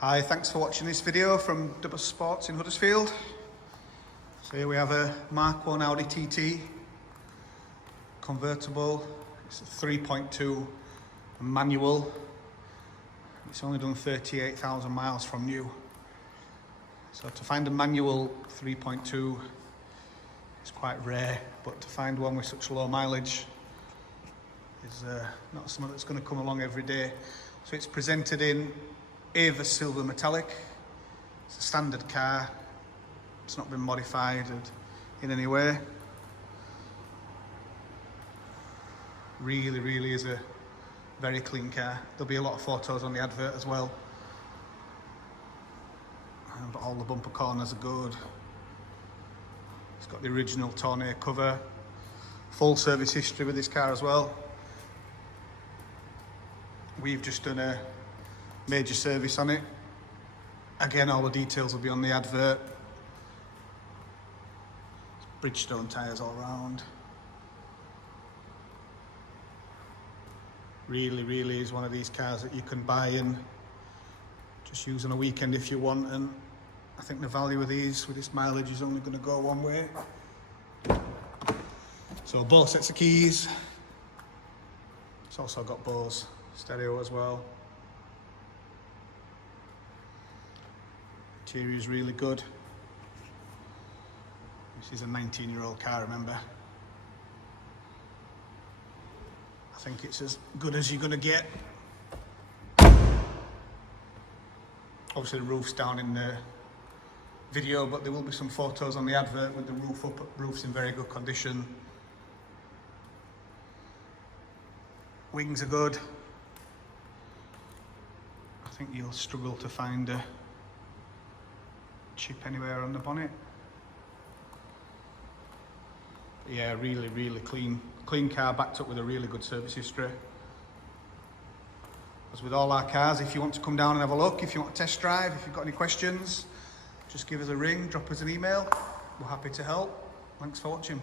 Hi, thanks for watching this video from Bose Sports in Huddersfield. So here we have a Mark 1 Audi TT convertible. It's a 3.2 manual. It's only done 38,000 miles from new. So to find a manual 3.2 is quite rare, but to find one with such low mileage is not something that's going to come along every day. So it's presented in Avus silver metallic. It's a standard car. It's not been modified in any way. Really is a very clean car. There'll be a lot of photos on the advert as well. But all the bumper corners are good. It's got the original tonneau cover. Full service history with this car as well. We've just done a major service on it. Again, all the details will be on the advert. Bridgestone tyres all round. Really is one of these cars that you can buy and just use on a weekend if you want, and I think the value of these with this mileage is only going to go one way. So both sets of keys. It's also got Bose stereo as well. Interior is really good. This is a 19-year-old car, remember. I think it's as good as you're going to get. Obviously the roof's down in the video, but there will be some photos on the advert with the roof up. Roof's in very good condition. Wings are good. I think you'll struggle to find a chip anywhere on the bonnet. But yeah, really clean car, backed up with a really good service history. As with all our cars, if you want to come down and have a look, if you want to test drive, if you've got any questions, just give us a ring, drop us an email. We're happy to help. Thanks for watching.